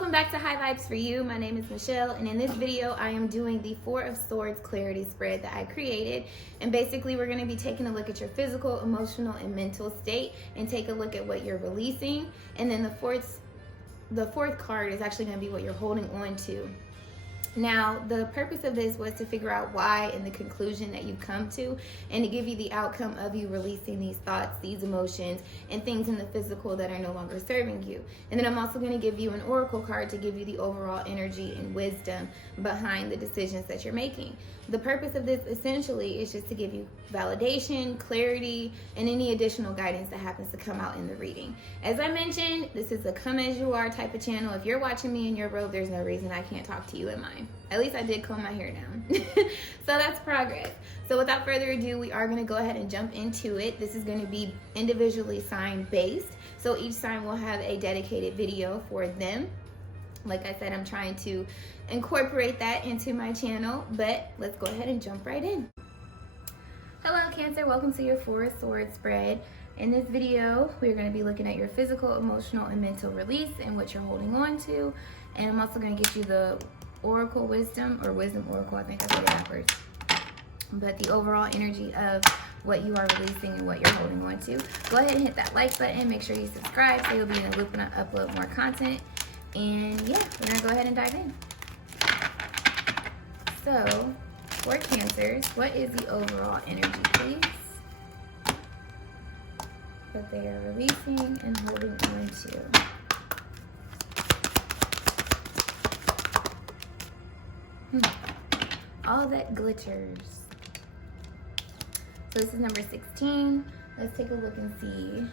welcome back to High Vibes for You. My name is Michelle, and in this video I am doing the Four of Swords clarity spread that I created. And basically we're going to be taking a look at your physical, emotional, and mental state and take a look at what you're releasing. And then the fourth card is actually going to be what you're holding on to. Now, the purpose of this was to figure out why and the conclusion that you come to, and to give you the outcome of you releasing these thoughts, these emotions, and things in the physical that are no longer serving you. And then I'm also going to give you an oracle card to give you the overall energy and wisdom behind the decisions that you're making. The purpose of this essentially is just to give you validation, clarity, and any additional guidance that happens to come out in the reading. As I mentioned, this is a come as you are type of channel. If you're watching me in your robe, there's no reason I can't talk to you in mine. At least I did comb my hair down. So that's progress. So without further ado, we are going to go ahead and jump into it. This is going to be individually sign based. So each sign will have a dedicated video for them. Like I said, I'm trying to incorporate that into my channel, but let's go ahead and jump right in. Hello Cancer, welcome to your Four of Swords spread. In this video, we're going to be looking at your physical, emotional, and mental release and what you're holding on to. And I'm also going to get you the Oracle Wisdom, or Wisdom Oracle, I think I said it backwards. But the overall energy of what you are releasing and what you're holding on to. Go ahead and hit that like button, make sure you subscribe so you'll be in the loop when I upload more content. And yeah, we're gonna go ahead and dive in. So, for Cancers, what is the overall energy, please, that they are releasing and holding on to? All that glitters. So this is number 16. Let's take a look and see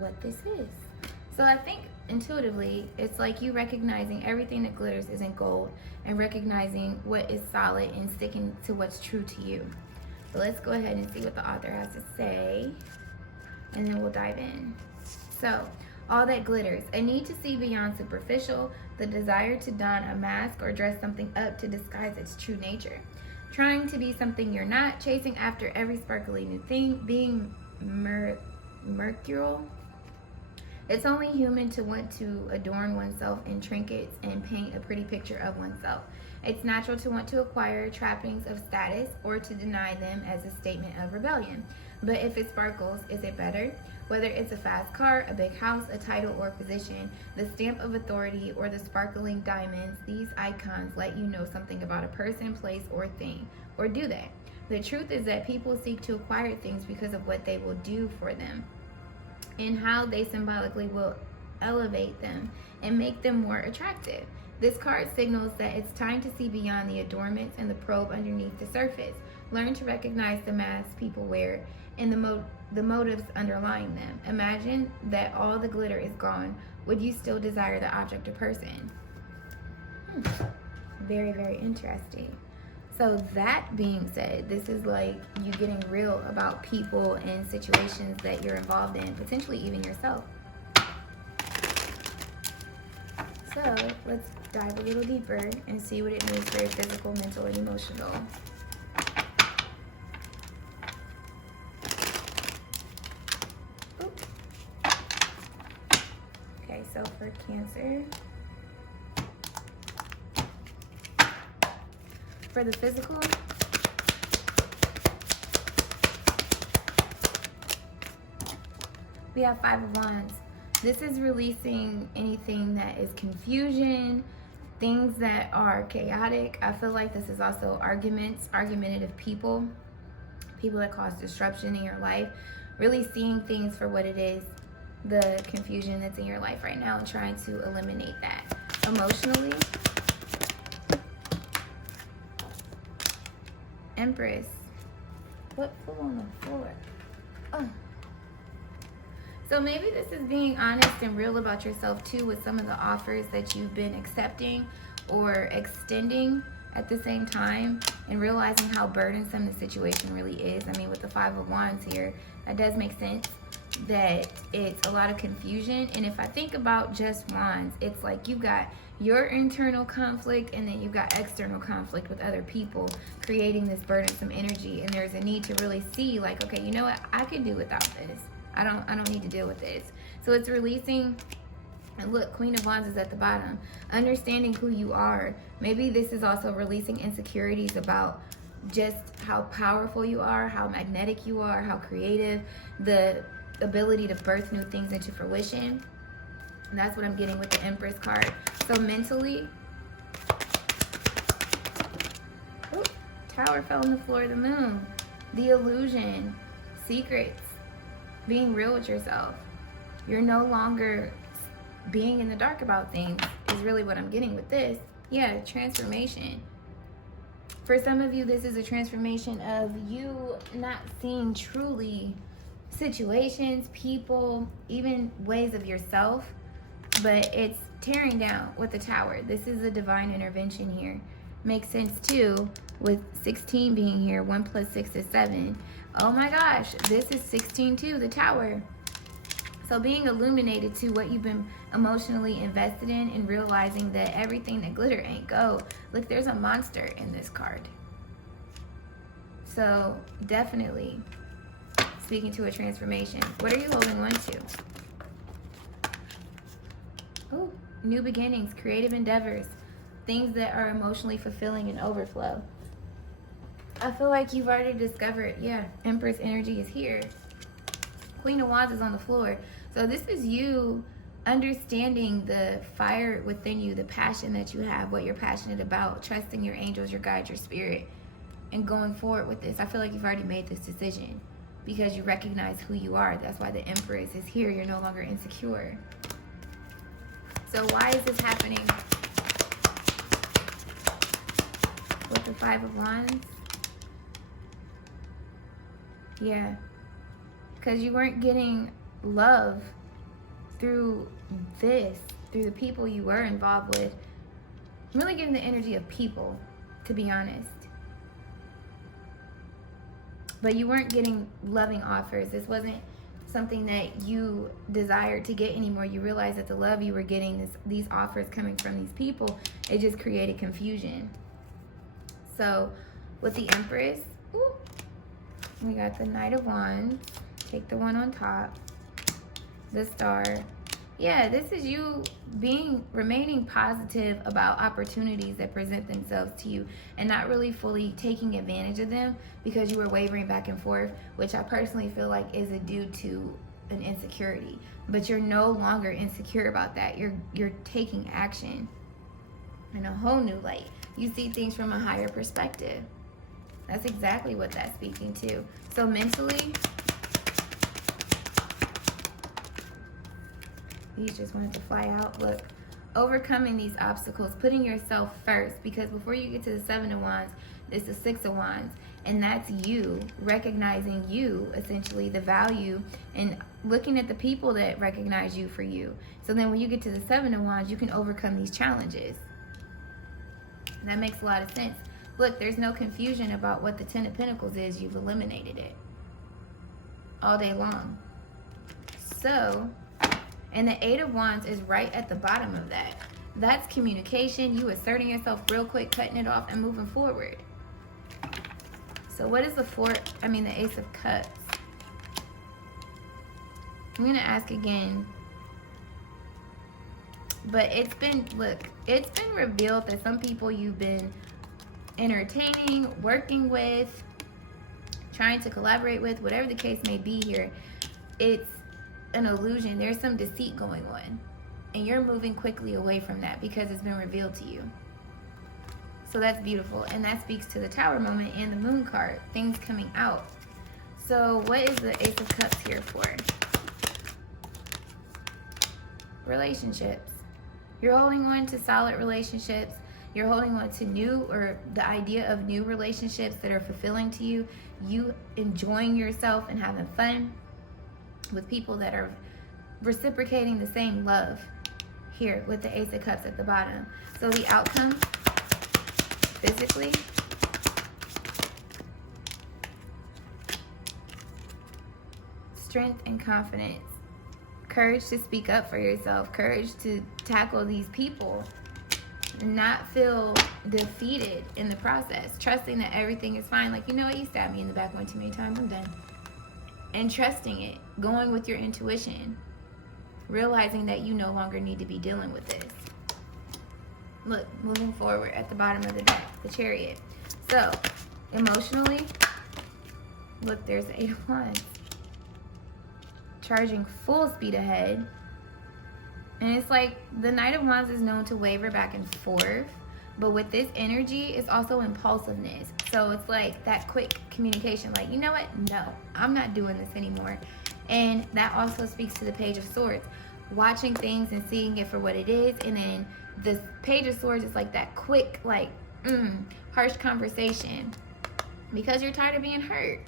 what this is. So I think intuitively, it's like you recognizing everything that glitters isn't gold, and recognizing what is solid and sticking to what's true to you. So let's go ahead and see what the author has to say, and then we'll dive in. So, all that glitters, a need to see beyond superficial, the desire to don a mask or dress something up to disguise its true nature. Trying to be something you're not, chasing after every sparkly new thing, being mercurial. It's only human to want to adorn oneself in trinkets and paint a pretty picture of oneself. It's natural to want to acquire trappings of status or to deny them as a statement of rebellion. But if it sparkles, is it better? Whether it's a fast car, a big house, a title or position, the stamp of authority, or the sparkling diamonds, these icons let you know something about a person, place, or thing. Or do they? The truth is that people seek to acquire things because of what they will do for them, and how they symbolically will elevate them and make them more attractive. This card signals that it's time to see beyond the adornments and the probe underneath the surface. Learn to recognize the masks people wear and the motives underlying them. Imagine that all the glitter is gone. Would you still desire the object or person? Very, very interesting. So that being said, this is like you getting real about people and situations that you're involved in, potentially even yourself. So let's dive a little deeper and see what it means for your physical, mental, and emotional. Oops. Okay, so for Cancer, for the physical, we have Five of Wands. This is releasing anything that is confusion, things that are chaotic. I feel like this is also argumentative people that cause disruption in your life. Really seeing things for what it is, the confusion that's in your life right now, and trying to eliminate that. Emotionally, Empress. What flew on the floor? Oh. So maybe this is being honest and real about yourself too, with some of the offers that you've been accepting or extending at the same time, and realizing how burdensome the situation really is. I mean, with the Five of Wands here, that does make sense that it's a lot of confusion. And if I think about just wands, it's like you've got your internal conflict, and then you've got external conflict with other people, creating this burdensome energy. And there's a need to really see, like, okay, you know what, I can do without this. I don't need to deal with this. So it's releasing And look, Queen of Wands is at the bottom. Understanding who you are. Maybe this is also releasing insecurities about just how powerful you are, how magnetic you are, how creative, the ability to birth new things into fruition. And that's what I'm getting with the Empress card. So mentally, ooh, Tower fell on the floor of the moon. The illusion, secrets, being real with yourself. You're no longer being in the dark about things is really what I'm getting with this. Yeah, transformation. For some of you, this is a transformation of you not seeing truly situations, people, even ways of yourself, but it's tearing down with the Tower. This is a divine intervention here. Makes sense too with 16 being here. 1 plus 6 is 7. Oh my gosh, this is 16 too, the Tower. So being illuminated to what you've been emotionally invested in and realizing that everything that glitter ain't gold. Look, there's a monster in this card. So definitely speaking to a transformation. What are you holding on to? Oh, new beginnings, creative endeavors, things that are emotionally fulfilling and overflow. I feel like you've already discovered, yeah, Empress energy is here. Queen of Wands is on the floor. So this is you understanding the fire within you, the passion that you have, what you're passionate about, trusting your angels, your guides, your spirit, and going forward with this. I feel like you've already made this decision because you recognize who you are. That's why the Empress is here. You're no longer insecure. So why is this happening with the 5 of Wands? Yeah. Because you weren't getting love through this, through the people you were involved with. I'm really getting the energy of people, to be honest. But you weren't getting loving offers. This wasn't something that you desired to get anymore. You realized that the love you were getting, these offers coming from these people, it just created confusion. So with the Empress, ooh, we got the Knight of Wands. Take the one on top. The Star. Yeah, this is you remaining positive about opportunities that present themselves to you and not really fully taking advantage of them because you were wavering back and forth, which I personally feel like is due to an insecurity. But you're no longer insecure about that. You're taking action in a whole new light. You see things from a higher perspective. That's exactly what that's speaking to. So mentally, these just wanted to fly out. Look, overcoming these obstacles, putting yourself first, because before you get to the 7 of Wands, it's the 6 of Wands, and that's you recognizing you, essentially the value, and looking at the people that recognize you for you. So then when you get to the 7 of Wands, you can overcome these challenges. That makes a lot of sense. Look, there's no confusion about what the 10 of Pentacles is. You've eliminated it all day long. So, and the 8 of Wands is right at the bottom of that. That's communication, you asserting yourself real quick, cutting it off, and moving forward. So what is the Ace of Cups? I'm going to ask again. But it's been revealed that some people you've been entertaining, working with, trying to collaborate with, whatever the case may be here, it's an illusion. There's some deceit going on, and you're moving quickly away from that because it's been revealed to you. So that's beautiful, and that speaks to the Tower moment and the Moon card, things coming out. So what is the Ace of Cups here for? Relationships. You're holding on to solid relationships. You're holding on to new, or the idea of new relationships that are fulfilling to you. You enjoying yourself and having fun with people that are reciprocating the same love here with the Ace of Cups at the bottom. So the outcome, physically, strength and confidence, courage to speak up for yourself, courage to tackle these people, not feel defeated in the process, trusting that everything is fine. Like, you know what, you stabbed me in the back one too many times, I'm done. And trusting it, going with your intuition, realizing that you no longer need to be dealing with this. Look, moving forward at the bottom of the deck, the Chariot. So, emotionally, look, there's the 8 of Wands. Charging full speed ahead. And it's like the Knight of Wands is known to waver back and forth. But with this energy, it's also impulsiveness. So it's like that quick communication, like, you know what? No, I'm not doing this anymore. And that also speaks to the Page of Swords. Watching things and seeing it for what it is. And then the Page of Swords is like that quick, like, harsh conversation. Because you're tired of being hurt.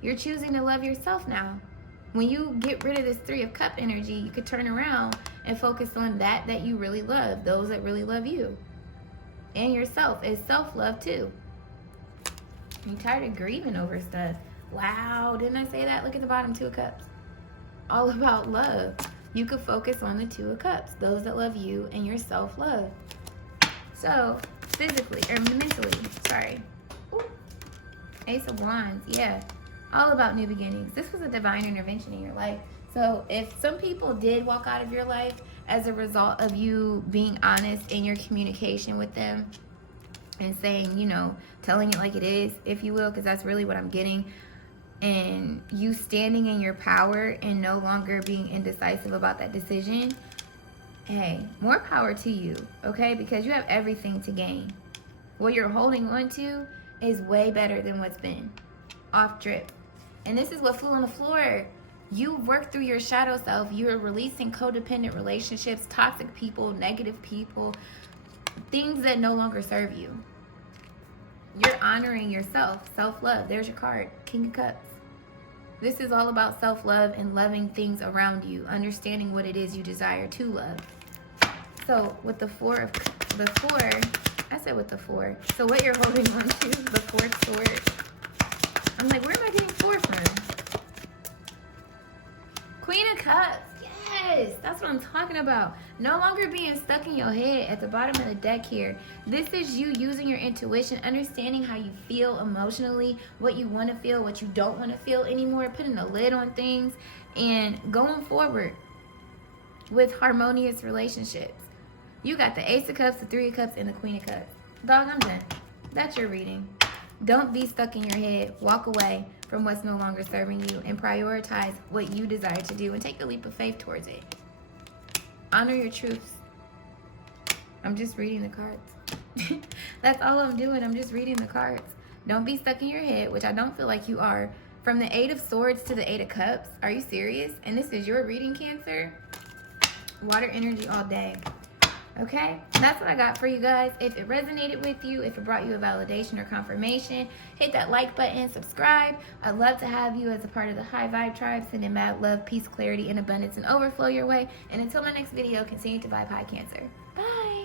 You're choosing to love yourself now. When you get rid of this 3 of Cup energy, you could turn around and focus on that you really love. Those that really love you. And yourself. It's self-love too. You're tired of grieving over stuff. Wow, didn't I say that? Look at the bottom, 2 of Cups. All about love. You could focus on the 2 of Cups. Those that love you and your self-love. So, physically, or mentally, sorry. Ooh. Ace of Wands, yeah. All about new beginnings. This was a divine intervention in your life. So if some people did walk out of your life as a result of you being honest in your communication with them and saying, you know, telling it like it is, if you will, because that's really what I'm getting, and you standing in your power and no longer being indecisive about that decision, hey, more power to you, okay? Because you have everything to gain. What you're holding on to is way better than what's been. Off drip. And this is what flew on the floor. You work through your shadow self. You're releasing codependent relationships, toxic people, negative people, things that no longer serve you. You're honoring yourself, self-love. There's your card, King of Cups. This is all about self-love and loving things around you, understanding what it is you desire to love. So with the 4, I said with the 4. So what you're holding on to, the 4th sword. I'm like, where am I getting 4 from? Queen of Cups. Yes, that's what I'm talking about. No longer being stuck in your head at the bottom of the deck here. This is you using your intuition, understanding how you feel emotionally, what you want to feel, what you don't want to feel anymore, putting a lid on things, and going forward with harmonious relationships. You got the Ace of Cups, the 3 of Cups, and the Queen of Cups. Dog, I'm done. That's your reading. Don't be stuck in your head. Walk away from what's no longer serving you and prioritize what you desire to do and take a leap of faith towards it. Honor your truths. I'm just reading the cards. That's all I'm doing. I'm just reading the cards. Don't be stuck in your head, which I don't feel like you are. From the 8 of Swords to the 8 of Cups. Are you serious? And this is your reading, Cancer? Water energy all day. Okay, that's what I got for you guys. If it resonated with you, if it brought you a validation or confirmation, hit that like button, subscribe. I'd love to have you as a part of the High Vibe Tribe, sending mad love, peace, clarity, and abundance and overflow your way. And until my next video, continue to vibe high, Cancer. Bye.